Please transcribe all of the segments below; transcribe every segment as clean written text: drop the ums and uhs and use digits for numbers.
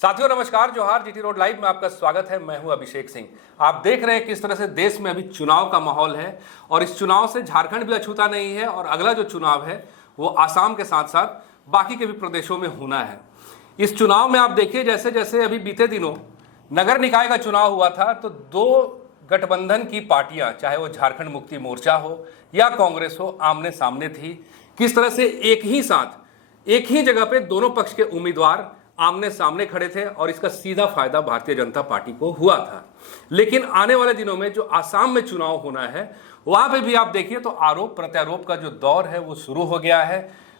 साथियों नमस्कार, जोहार। जीटी रोड लाइव में आपका स्वागत है। मैं हूं अभिषेक सिंह। आप देख रहे हैं किस तरह से देश में अभी चुनाव का माहौल है और इस चुनाव से झारखंड भी अछूता नहीं है और अगला जो चुनाव है वो आसाम के साथ साथ बाकी के भी प्रदेशों में होना है। इस चुनाव में आप देखिए, जैसे जैसे अभी बीते दिनों नगर निकाय का चुनाव हुआ था तो दो गठबंधन की पार्टियां, चाहे वो झारखंड मुक्ति मोर्चा हो या कांग्रेस हो, आमने सामने थी। किस तरह से एक ही साथ एक ही जगह पे दोनों पक्ष के उम्मीदवार आमने सामने खड़े थे और इसका सीधा फायदा भारतीय जनता पार्टी को हुआ था। लेकिन आने वाले दिनों में जो आसाम में चुनाव होना है वहां पे भी आप देखिए तो आरोप प्रत्यारोप का जो दौर है वो शुरू हो गया है।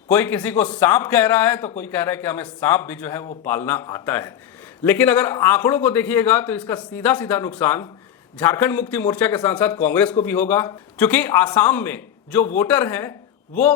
कोई किसी को सांप कह रहा है तो कोई कह रहा है कि हमें सांप भी जो है वो पालना आता है। लेकिन अगर आंकड़ों को देखिएगा तो इसका सीधा सीधा नुकसान झारखंड मुक्ति मोर्चा के साथ साथ कांग्रेस को भी होगा, क्योंकि आसाम में जो वोटर हैं वो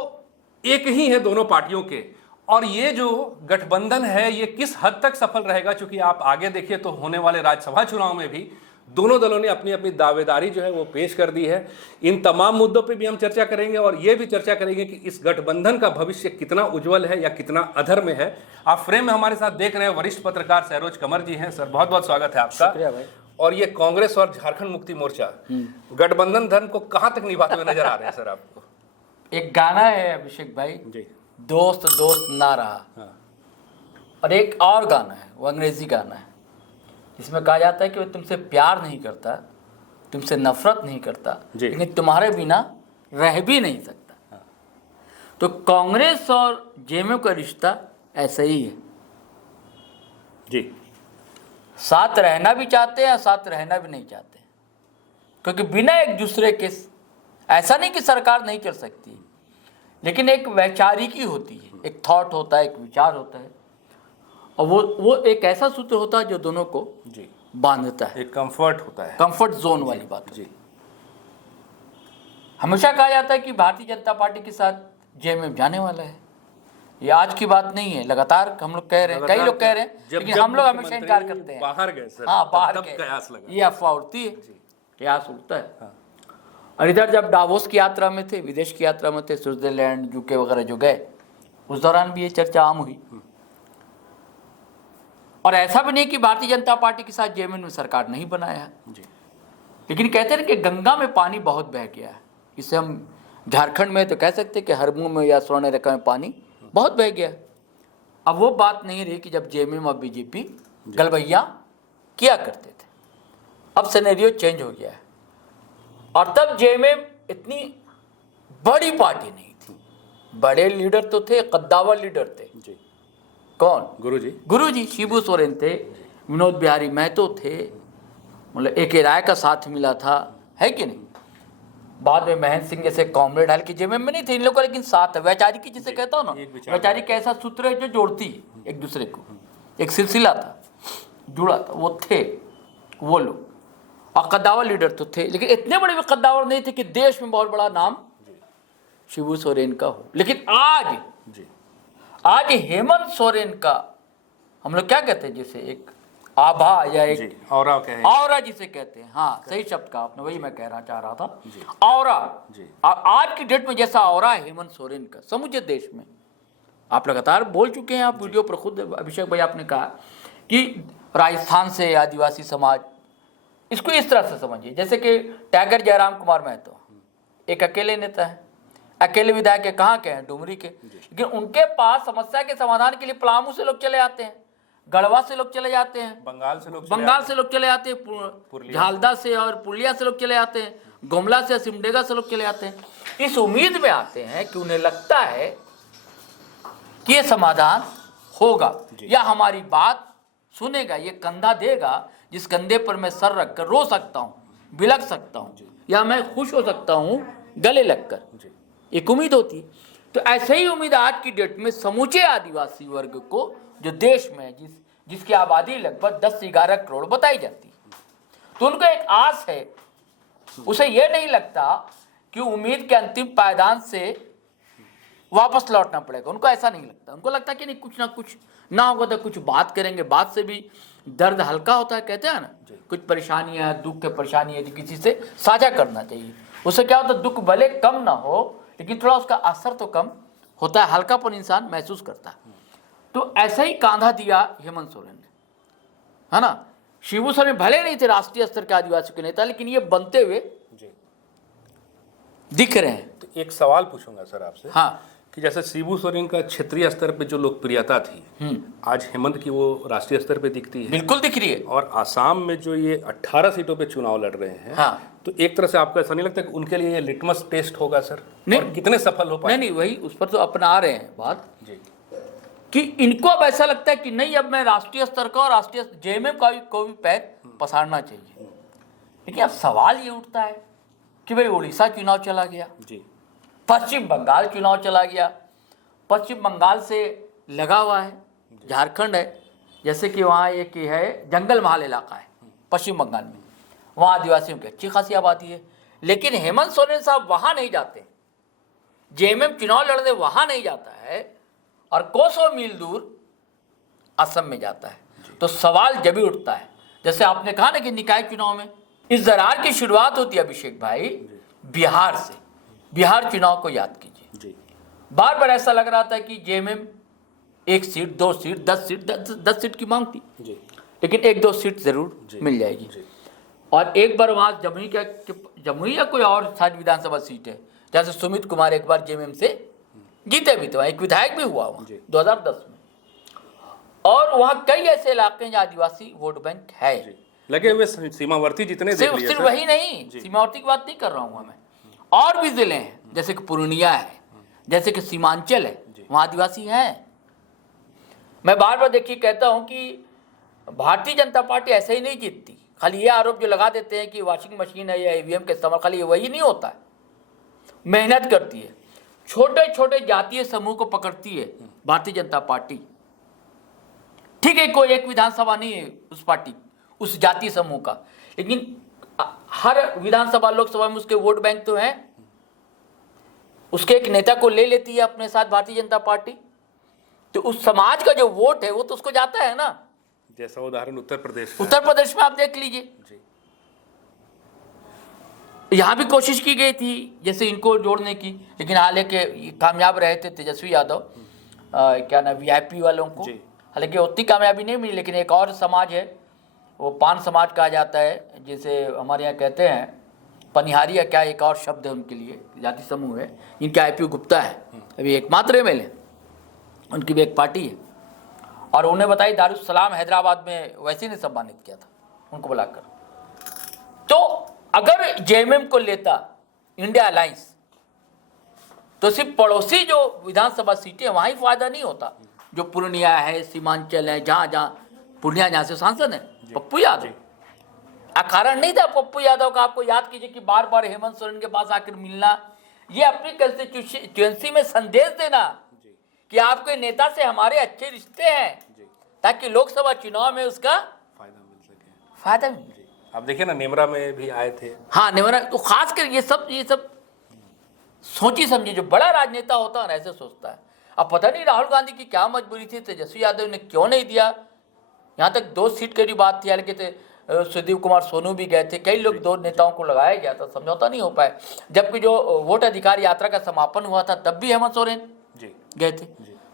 एक ही है दोनों पार्टियों के। और ये जो गठबंधन है ये किस हद तक सफल रहेगा, क्योंकि आप आगे देखिए तो होने वाले राज्यसभा चुनाव में भी दोनों दलों ने अपनी अपनी दावेदारी जो है वो पेश कर दी है। इन तमाम मुद्दों पे भी हम चर्चा करेंगे और ये भी चर्चा करेंगे कि इस गठबंधन का भविष्य कितना उज्जवल है या कितना अधर में है। आप फ्रेम में हमारे साथ देख रहे हैं वरिष्ठ पत्रकार सरोज कंवर जी हैं। सर, बहुत बहुत स्वागत है आपका। भाई। और ये कांग्रेस और झारखंड मुक्ति मोर्चा गठबंधन धन को कहां तक निभाते हुए नजर आ रहे हैं सर आपको? एक गाना है अभिषेक भाई जी, दोस्त दोस्त ना रहा। हाँ। और एक और गाना है, वो अंग्रेजी गाना है, जिसमें कहा जाता है कि मैं तुमसे प्यार नहीं करता, तुमसे नफरत नहीं करता, लेकिन तुम्हारे बिना रह भी नहीं सकता। हाँ। तो कांग्रेस और जेएमएम का रिश्ता ऐसा ही है जी। साथ रहना भी चाहते हैं, साथ रहना भी नहीं चाहते, क्योंकि बिना एक दूसरे के ऐसा नहीं कि सरकार नहीं चल सकती, लेकिन एक वैचारिकी होती है, एक थॉट होता है, एक विचार होता है, और वो एक ऐसा सूत्र होता है जो दोनों को जी बांधता है। एक कंफर्ट होता है, कंफर्ट जोन वाली बात जी। हमेशा कहा जाता है कि भारतीय जनता पार्टी के साथ जेएमएम जाने वाला है। ये आज की बात नहीं है, लगातार हम लोग कह रहे हैं, कई लोग कह रहे हैं, लेकिन हम लोग हमेशा इनकार करते हैं। बाहर गए सर, हाँ, बाहर तब गए, कयास लगा। ये अफवाह उड़ती है, कयास उड़ता है। हाँ। और इधर जब डावोस की यात्रा में थे, विदेश की यात्रा में थे, स्विट्जरलैंड यूके वगैरह जो गए, उस दौरान भी ये चर्चा आम हुई। और ऐसा भी नहीं कि भारतीय जनता पार्टी के साथ जेएमएम ने सरकार नहीं बनाया है, लेकिन कहते हैं कि गंगा में पानी बहुत बह गया है। इसे हम झारखंड में तो कह सकते हैं कि हरमू में या स्वर्णरेखा में पानी बहुत बह गया। अब वो बात नहीं रही कि जब जेएमएम और बीजेपी गलबैया किया करते थे। अब सिनेरियो चेंज हो गया है, और तब जेएमएम इतनी बड़ी पार्टी नहीं थी। बड़े लीडर तो थे, कद्दावर लीडर थे जी। कौन? गुरुजी शिबू सोरेन थे, विनोद बिहारी महतो थे, मतलब ए.के. राय का साथ मिला था, है कि नहीं? बाद में महेंद्र सिंह जैसे कॉमरेड, हालांकि जेएमएम में नहीं थे इन लोगों, लेकिन साथ है। वैचारिकी जिसे कहता हूँ ना, वैचारिक ऐसा सूत्र है जो जोड़ती है एक दूसरे को, एक सिलसिला था, जुड़ा था, वो थे वो लोग। और कद्दावर लीडर तो थे, लेकिन इतने बड़े भी कद्दावर नहीं थे कि देश में बहुत बड़ा नाम शिबू सोरेन का हो। लेकिन आज हेमंत सोरेन का, हम लोग क्या कहते हैं, जैसे एक आभा या एक औरा जिसे कहते हैं, हाँ सही शब्द का आपने, वही मैं कहना चाह रहा था, औरा। आज की डेट में जैसा औरा है हेमंत सोरेन का समूचे देश में, आप लगातार बोल चुके हैं, आप वीडियो पर खुद अभिषेक भाई आपने कहा कि राजस्थान से आदिवासी समाज, इसको इस तरह से समझिए जैसे कि टाइगर जयराम कुमार महतो एक अकेले नेता है, अकेले विधायक के, कहाँ के हैं? डुमरी के, लेकिन उनके पास समस्या के समाधान के लिए पलामू से लोग चले आते हैं, गढ़वा से लोग चले जाते हैं, बंगाल से लोग चले आते हैं, झालदा से और पुरलिया से लोग चले आते हैं, गुमला से, सिमडेगा से लोग चले आते हैं, इस उम्मीद में आते हैं कि उन्हें लगता है कि ये समाधान होगा या हमारी बात सुनेगा, ये कंधा देगा जिस कंधे पर मैं सर रखकर रो सकता हूँ, बिलख सकता हूँ, या मैं खुश हो सकता हूँ गले लगकर। एक उम्मीद होती है। तो ऐसे ही उम्मीद आज की डेट में समूचे आदिवासी वर्ग को, जो देश में जिसकी आबादी लगभग 10 से 11 करोड़ बताई जाती है, तो उनको एक आस है। उसे यह नहीं लगता कि उम्मीद के अंतिम पायदान से वापस लौटना पड़ेगा, उनको ऐसा नहीं लगता। उनको लगता कि नहीं, कुछ ना कुछ ना होगा तो कुछ बात करेंगे, बात से भी दर्द हल्का होता है, कहते हैं ना, कुछ परेशानियां, दुख के परेशानी है जो किसी से साझा करना चाहिए। उससे क्या होता है, दुख भले कम ना हो लेकिन थोड़ा उसका असर तो कम होता है, हल्कापन इंसान महसूस करता है। तो ऐसा ही कांधा दिया हेमंत सोरेन ने। है ना। शिबू सोरेन भले नहीं थे राष्ट्रीय स्तर के आदिवासी के नेता, लेकिन ये बनते हुए जी दिख रहे हैं। तो एक सवाल पूछूंगा सर आपसे, हाँ, कि जैसे शिबू सोरेन का क्षेत्रीय स्तर पे जो लोकप्रियता थी, आज हेमंत की वो राष्ट्रीय स्तर पे दिखती है। बिल्कुल दिख रही है। और आसाम में जो ये 18 सीटों पे चुनाव लड़ रहे हैं, हाँ, तो एक तरह से आपको ऐसा नहीं लगता कि उनके लिए ये लिटमस टेस्ट होगा सर? नहीं, और कितने सफल हो पाए? नहीं, वही उस पर तो अपना रहे हैं बात जी कि इनको अब ऐसा लगता है कि नहीं, अब मैं राष्ट्रीय स्तर का और राष्ट्रीय जेएमएम का को भी पैर पसारना चाहिए। लेकिन अब सवाल ये उठता है कि भाई उड़ीसा चुनाव चला गया, जी, पश्चिम बंगाल चुनाव चला गया, पश्चिम बंगाल से लगा हुआ है झारखंड है, जैसे कि वहाँ एक है जंगल महाल इलाका है पश्चिम बंगाल में, वहाँ आदिवासियों की अच्छी खासी आबादी है। लेकिन हेमंत सोरेन साहब वहाँ नहीं जाते, जेएमएम चुनाव लड़ने वहाँ नहीं जाता है, और कोसों मील दूर असम में जाता है। तो सवाल जब भी उठता है, जैसे आपने कहा ना कि निकाय चुनाव में इस दरार की शुरुआत होती है अभिषेक भाई बिहार से। बिहार चुनाव को याद कीजिए, जी, बार बार ऐसा लग रहा था कि JMM 1 seat 2 seat 10 seat 10 seat की मांग थी, जी, लेकिन 1-2 सीट जरूर मिल जाएगी। जी, और एक बार वहाँ जमुई या कोई और शायद विधानसभा सीट है जैसे सुमित कुमार एक बार जेएमएम से जीते भी थे, वहाँ एक विधायक भी हुआ वहाँ 2010 में। और वहाँ कई ऐसे इलाके हैं जहाँ आदिवासी वोट बैंक है, लगे हुए सीमावर्ती जितने देख लिए सिर्फ सर। वही नहीं, सीमावर्ती की बात नहीं कर रहा हूँ मैं, और भी जिले हैं जैसे कि पूर्णिया है, जैसे कि सीमांचल है, वहाँ आदिवासी हैं। मैं बार बार देखिए कहता हूँ कि भारतीय जनता पार्टी ऐसे ही नहीं जीतती। खाली ये आरोप जो लगा देते हैं कि वॉशिंग मशीन है या ईवीएम के इस्तेमाल, खाली वही नहीं होता है, मेहनत करती है, छोटे छोटे जातीय समूह को पकड़ती है भारतीय जनता पार्टी। ठीक है, कोई एक विधानसभा नहीं है उस पार्टी उस जातीय समूह का, लेकिन हर विधानसभा लोकसभा में उसके वोट बैंक तो हैं। उसके एक नेता को ले लेती है अपने साथ भारतीय जनता पार्टी, तो उस समाज का जो वोट है वो तो उसको जाता है ना। जैसा उदाहरण उत्तर प्रदेश में आप देख लीजिए, यहां भी कोशिश की गई थी जैसे इनको जोड़ने की, लेकिन हालांकि कामयाब रहे थे तेजस्वी यादव, क्या ना वीआईपी वालों को, हालांकि उतनी कामयाबी नहीं मिली। लेकिन एक और समाज है, वो पान समाज कहा जाता है, जिसे हमारे यहाँ कहते हैं पनिहारी या क्या एक और शब्द है उनके लिए, जाति समूह है, इनके आईपी गुप्ता है, अभी एकमात्र एमएलए, उनकी भी एक पार्टी है। और उन्हें बताई दारुसलाम हैदराबाद में वैसे ने सम्मानित किया था उनको बुलाकर। तो अगर जेएमएम को लेता इंडिया अलायंस, तो सिर्फ पड़ोसी जो विधानसभा सीटें वहाँ ही फायदा नहीं होता, जो पूर्णिया है, सीमांचल है, जहाँ पूर्णिया जहाँ से सांसद है पप्पू यादव। कारण नहीं था पप्पू यादव का, आपको याद कीजिए कि बार बार हेमंत सोरेन के पास आकर मिलना, ये अपनी कंस्टिट्यूएंसी में संदेश देना कि आपके नेता से हमारे अच्छे रिश्ते हैं, ताकि लोकसभा चुनाव में उसका फायदा मिले। आप देखिए ना, नेमरा में भी आए थे। हाँ, नेमरा तो खासकर ये सब सोची समझी जो बड़ा राजनेता होता है ना ऐसे सोचता है। अब पता नहीं राहुल गांधी की क्या मजबूरी थी, तेजस्वी यादव ने क्यों नहीं दिया। यहाँ तक 2 सीट की भी बात थी, हालांकि सुदीप कुमार सोनू भी गए थे, कई लोग 2 नेताओं को लगाया गया था, समझौता नहीं हो पाया। जबकि जो वोट अधिकार यात्रा का समापन हुआ था तब भी हेमंत सोरेन गए थे,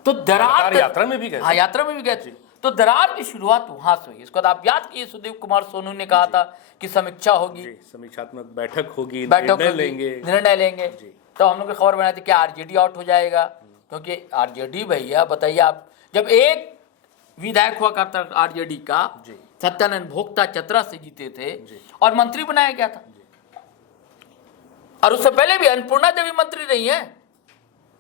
तो दरार यात्रा में भी गए। हाँ, यात्रा में भी गए थे। तो दरार की शुरुआत वहां से हुई। इसके बाद आप याद कीजिए सुदीप कुमार सोनू ने कहा था कि समीक्षा होगी, समीक्षात्मक बैठक होगी, निर्णय लेंगे। तो हम लोग खबर बनाई थी कि आरजेडी आउट हो जाएगा, क्योंकि आरजेडी भैया बताइए आप, जब एक विधायक हुआ करता आरजेडी का सत्यानंद भोक्ता चतरा से जीते थे और मंत्री बनाया गया था, और उससे पहले भी अन्नपूर्णा देवी मंत्री रही है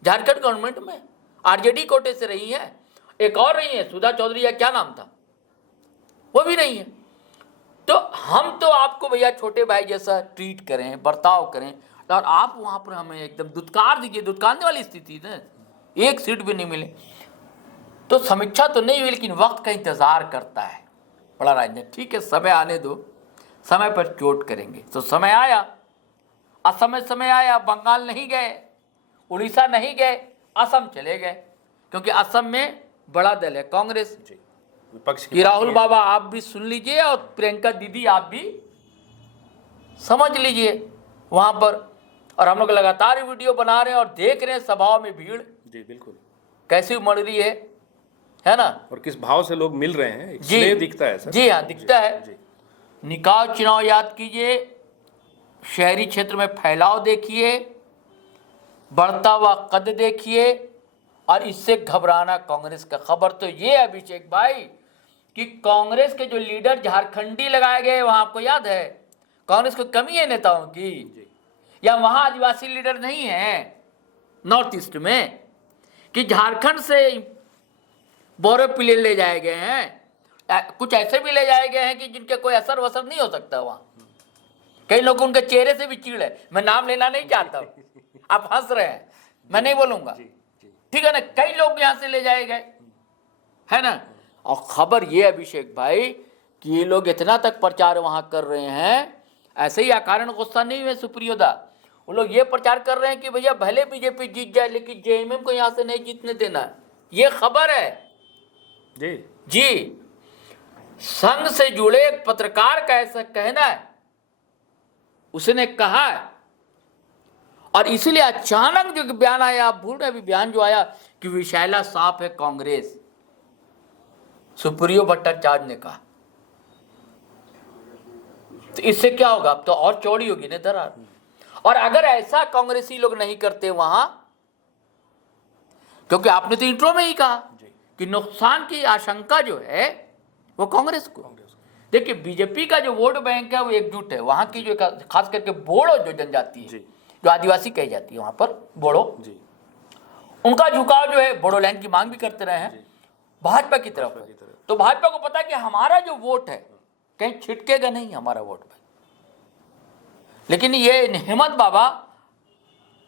झारखंड गवर्नमेंट में, आरजेडी कोटे से रही है। एक और रही है सुधा चौधरी या क्या नाम था, वो भी रही है। तो हम तो आपको भैया छोटे भाई जैसा ट्रीट करें, बर्ताव करें, और आप वहां पर हमें एकदम दुत्कार दीजिए, दुत्कारने वाली स्थिति है, 1 सीट भी नहीं मिले। तो समीक्षा तो नहीं हुई, लेकिन वक्त का इंतजार करता है बड़ा राजनीति। ठीक है, समय आने दो, समय पर चोट करेंगे। तो समय आया, असमय समय आया, बंगाल नहीं गए, उड़ीसा नहीं गए, असम चले गए, क्योंकि असम में बड़ा दल है कांग्रेस, विपक्ष की राहुल बाबा आप भी सुन लीजिए और प्रियंका दीदी आप भी समझ लीजिए वहां पर। और हम लोग लगातार वीडियो बना रहे हैं और देख रहे हैं सभाओं में भीड़ जी बिल्कुल कैसी उमड़ रही है है ना। और किस भाव से लोग मिल रहे हैं, जी इसलिए दिखता है सर। जी हाँ, दिखता है। जी। निकाय चुनाव याद कीजिए, शहरी क्षेत्र में फैलाव देखिए, बढ़ता हुआ कद देखिए, और इससे घबराना कांग्रेस का। खबर तो ये है अभिषेक भाई कि कांग्रेस के जो लीडर झारखंडी लगाए गए वहां, आपको याद है कांग्रेस को कमी है नेताओं की, या वहां आदिवासी लीडर नहीं है नॉर्थ ईस्ट में, कि झारखंड से बोरे पिले ले जाए गए हैं, कुछ ऐसे भी ले जाए गए हैं कि जिनके कोई असर वसर नहीं हो सकता वहां। कई लोग उनके चेहरे से भी चिढ़ है, मैं नाम लेना नहीं चाहता हूं, आप हंस रहे हैं, मैं नहीं बोलूंगा, ठीक है ना। कई लोग यहां से ले जाए गए, है ना। और खबर ये अभिषेक भाई कि ये लोग इतना तक प्रचार वहां कर रहे हैं, ऐसे ही अकारण गुस्सा नहीं हुए सुप्रियोदा, वो लोग ये प्रचार कर रहे हैं कि भैया भले बीजेपी जीत जाए लेकिन जेएमएम को यहां से नहीं जीतने देना है। ये खबर है जी। संघ से जुड़े एक पत्रकार का ऐसा कहना है, उसने कहा है, और इसलिए अचानक जो बयान आया, आप भूल रहे अभी बयान जो आया कि विषैला सांप है कांग्रेस, सुप्रियो भट्टाचार्य ने कहा। तो इससे क्या होगा, अब तो और चौड़ी होगी ना दरार। और अगर ऐसा कांग्रेसी लोग नहीं करते वहां, क्योंकि आपने तो इंट्रो में ही कहा कि नुकसान की आशंका जो है वो कांग्रेस को। देखिए बीजेपी का जो वोट बैंक है वो एकजुट है, वहां की जो खास करके बोड़ो जो जनजाति है, जो आदिवासी कही जाती है वहां पर बोड़ो, उनका झुकाव जो है बोडोलैंड की मांग भी करते रहे हैं भाजपा की तरफ। तो भाजपा को पता है कि हमारा जो वोट है कहीं छिटकेगा नहीं हमारा वोट बैंक। लेकिन ये हिम्मत बाबा,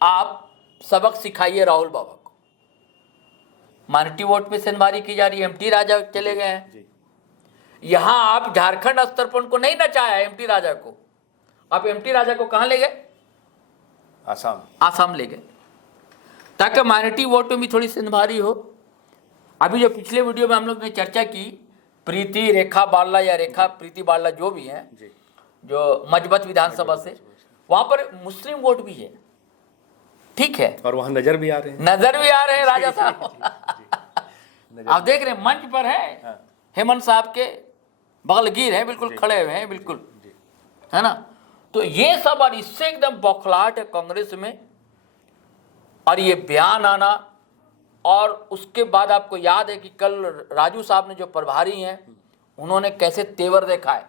आप सबक सिखाइए राहुल बाबा को। माइनॉरिटी वोट पे सेंधमारी की जा रही है, एमटी राजा चले गए हैं यहां। आप झारखंड स्तर पर उनको नहीं नचाया एमटी राजा को, आप एमटी राजा को कहां ले गए, आसाम ले गए, ताकि माइनॉरिटी वोट में भी थोड़ी सेंधमारी हो। अभी जो पिछले वीडियो में हम लोग ने चर्चा की, प्रीति रेखा बाला या रेखा प्रीति बाला जो भी है, जो मजबत विधानसभा से, वहां पर मुस्लिम वोट भी है, ठीक है, और वहां नजर भी आ रहे हैं राजा साहब। आप देख रहे हैं मंच पर है हेमंत साहब के बगलगीर है, बिल्कुल खड़े हुए हैं, बिल्कुल, है ना। तो ये सब, और इससे एकदम बौखलाहट है कांग्रेस में। और ये बयान आना, और उसके बाद आपको याद है कि कल राजू साहब ने जो प्रभारी हैं उन्होंने कैसे तेवर दिखाए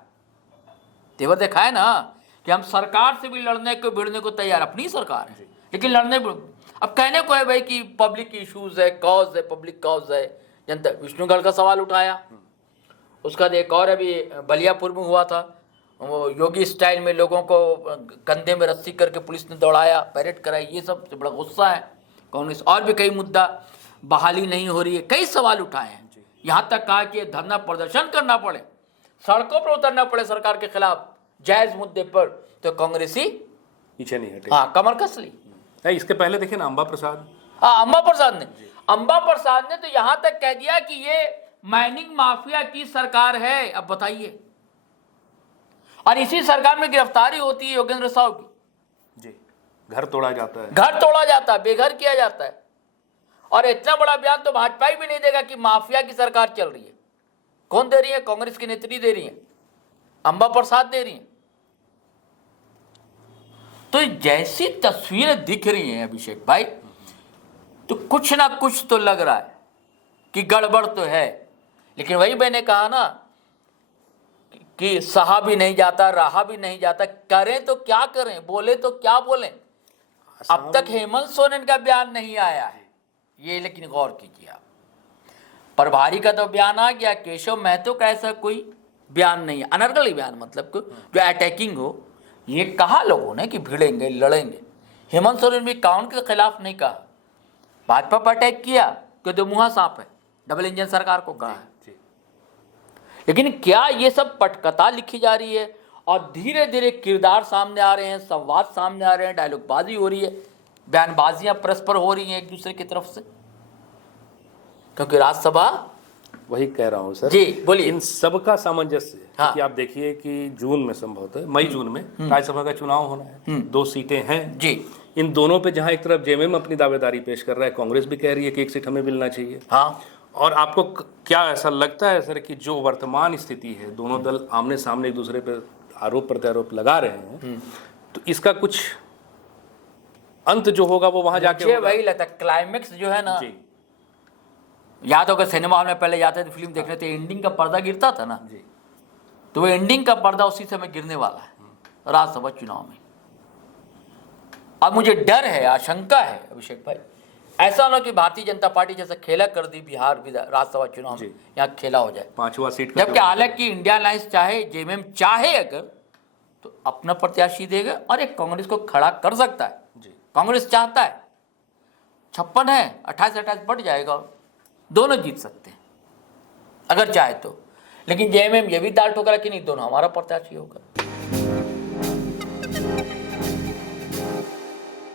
ना, कि हम सरकार से भी लड़ने को भिड़ने को तैयार, अपनी सरकार है लेकिन लड़ने, अब कहने को है भाई कि पब्लिक इश्यूज है, कॉज है, पब्लिक कॉज है, जनता। विष्णुगढ़ का सवाल उठाया, उसका एक और अभी बलियापुर में हुआ था, वो योगी स्टाइल में लोगों को कंधे में रस्सी करके पुलिस ने दौड़ाया, पैरेड कराई, ये सब से बड़ा गुस्सा है कांग्रेस। और भी कई मुद्दा, बहाली नहीं हो रही है, कई सवाल उठाए हैं, यहाँ तक कहा कि धरना प्रदर्शन करना पड़े, सड़कों पर उतरना पड़े सरकार के खिलाफ जायज मुद्दे पर, तो कांग्रेसी पीछे नहीं हटे। हाँ, कमर कस ली। इसके पहले देखिए ना अंबा प्रसाद, हाँ, अंबा प्रसाद ने तो यहां तक कह दिया कि ये माइनिंग माफिया की सरकार है। अब बताइए, और इसी सरकार में गिरफ्तारी होती है योगेंद्र साहू की जी, घर तोड़ा जाता है, बेघर किया जाता है। और इतना बड़ा बयान तो भाजपा ही भी नहीं देगा कि माफिया की सरकार चल रही है। कौन दे रही है? कांग्रेस की नेत्री दे रही है, अंबा प्रसाद दे रही है। तो जैसी तस्वीरें दिख रही हैं अभिषेक भाई, तो कुछ ना कुछ तो लग रहा है कि गड़बड़ तो है। लेकिन वही मैंने कहा ना कि सहा भी नहीं जाता, रहा भी नहीं जाता, करें तो क्या करें, बोले तो क्या बोलें। अब तक हेमंत सोरेन का बयान नहीं आया है ये, लेकिन गौर कीजिए आप, प्रभारी का तो बयान आ गया, केशव महतो का ऐसा कोई बयान नहीं है, अनर्गली बयान, मतलब जो अटैकिंग हो। ये कहा लोगों ने कि भिड़ेंगे, लड़ेंगे। हेमंत सोरेन भी काउंट के खिलाफ नहीं कहा, भाजपा पर अटैक किया कि दो मुहा सांप है, डबल इंजन सरकार को कहा है। लेकिन क्या ये सब पटकथा लिखी जा रही है और धीरे धीरे किरदार सामने आ रहे हैं, संवाद सामने आ रहे हैं, डायलॉगबाजी हो रही है, बयानबाजियां परस्पर हो रही हैं एक दूसरे की तरफ से? क्योंकि राज्यसभा, वही कह रहा हूँ सर जी, बोलिए, इन सब का सामंजस्य हाँ। कि आप देखिए कि जून में संभवतः मई जून में राज्यसभा का चुनाव होना है, 2 सीटें हैं जी। इन दोनों पे जहां एक तरफ जेएमएम अपनी दावेदारी पेश कर रहा है, कांग्रेस भी कह रही है कि एक सीट हमें मिलना चाहिए, हाँ, और आपको क्या ऐसा लगता है सर कि जो वर्तमान स्थिति है, दोनों दल आमने सामने एक दूसरे पे आरोप प्रत्यारोप लगा रहे हैं, तो इसका कुछ अंत जो होगा वो वहां जाके मुझे वही लगता है क्लाइमेक्स जो है ना, या तो अगर सिनेमा हॉल में पहले जाते थे फिल्म देखने, तो एंडिंग का पर्दा गिरता था ना जी, तो वो एंडिंग का पर्दा उसी समय गिरने वाला है राज्यसभा चुनाव में। अब मुझे डर है, आशंका है अभिषेक भाई, ऐसा ना कि भारतीय जनता पार्टी जैसा खेला कर दी बिहार राज्यसभा चुनाव में, यहाँ खेला हो जाए 5वां सीट, जबकि हालांकि इंडिया अलायंस चाहे, जेएमएम चाहे अगर तो अपना प्रत्याशी देगा और एक कांग्रेस को खड़ा कर सकता है जी। कांग्रेस चाहता है 56 है, 28 बढ़ जाएगा, दोनों जीत सकते हैं अगर चाहे तो, लेकिन जेएमएम ये भी दाल ठोकरा कि नहीं दोनों हमारा प्रत्याशी होगा।